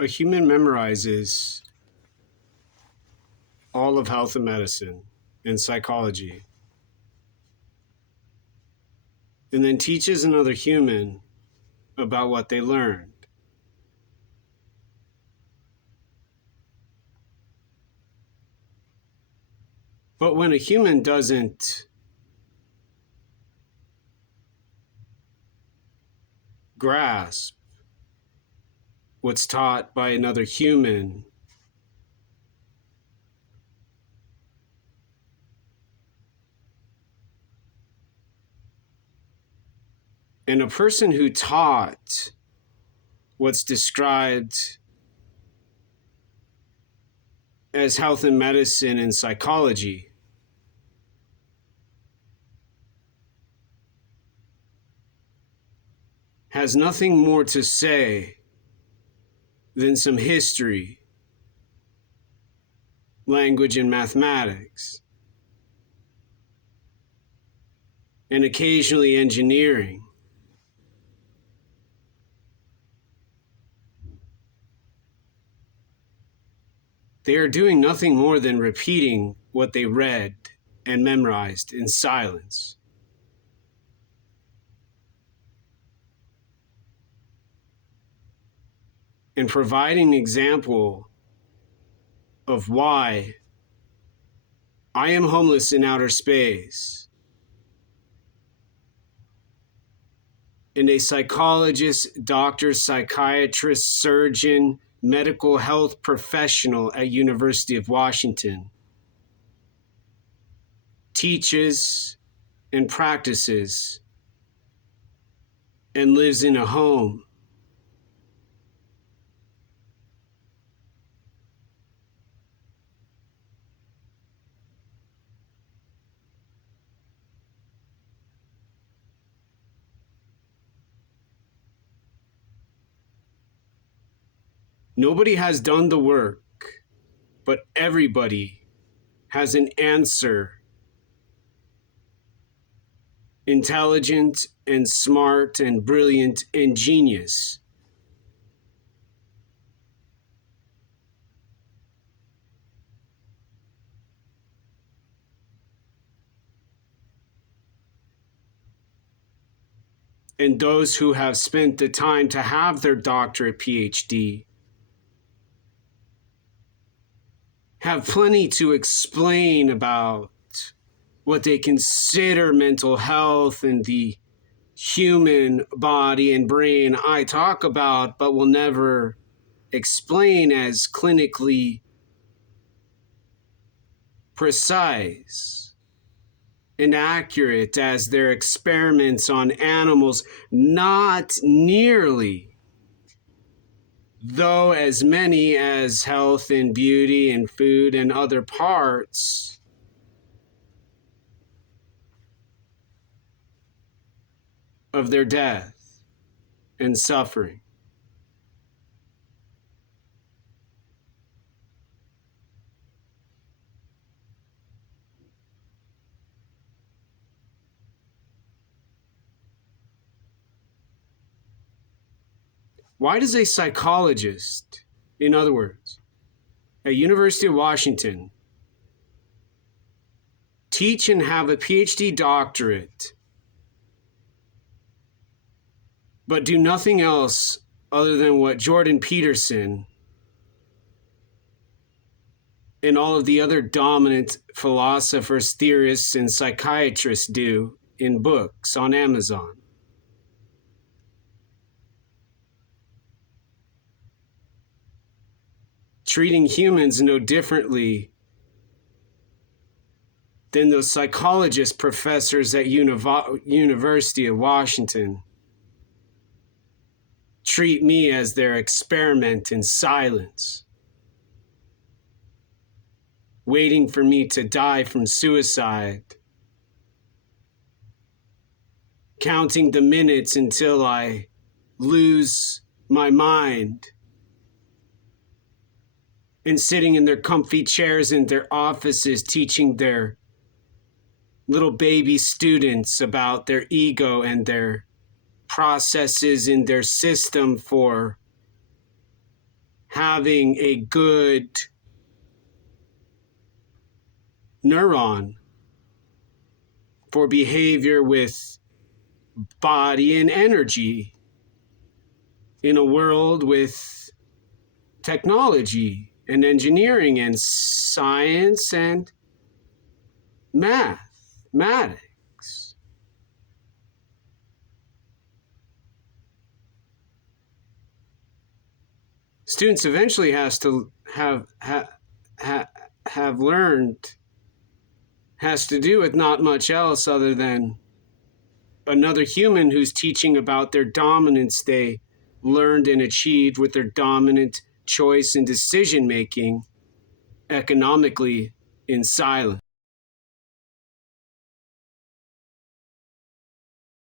A human memorizes all of health and medicine and psychology, and then teaches another human about what they learned. But when a human doesn't grasp what's taught by another human, and a person who taught what's described as health and medicine and psychology has nothing more to say than some history, language, and mathematics, and occasionally engineering. They are doing nothing more than repeating what they read and memorized in silence. And providing an example of why I am homeless in outer space, and a psychologist, doctor, psychiatrist, surgeon, medical health professional at University of Washington teaches and practices and lives in a home Nobody has done the work, but everybody has an answer. Intelligent and smart and brilliant and genius. And those who have spent the time to have their doctorate, PhD, have plenty to explain about what they consider mental health and the human body and brain. I talk about, but will never explain as clinically precise and accurate as their experiments on animals, not nearly though as many as health and beauty and food and other parts of their death and suffering. Why does a psychologist, in other words, at University of Washington, teach and have a PhD doctorate, but do nothing else other than what Jordan Peterson and all of the other dominant philosophers, theorists, and psychiatrists do in books on Amazon? Treating humans no differently than those psychologist professors at University of Washington treat me as their experiment in silence, waiting for me to die from suicide, counting the minutes until I lose my mind, and sitting in their comfy chairs in their offices teaching their little baby students about their ego and their processes in their system for having a good neuron for behavior with body and energy in a world with technology and engineering and science and mathematics. Students eventually has to have learned, has to do with not much else other than another human who's teaching about their dominance they learned and achieved with their dominant choice and decision making economically in silence.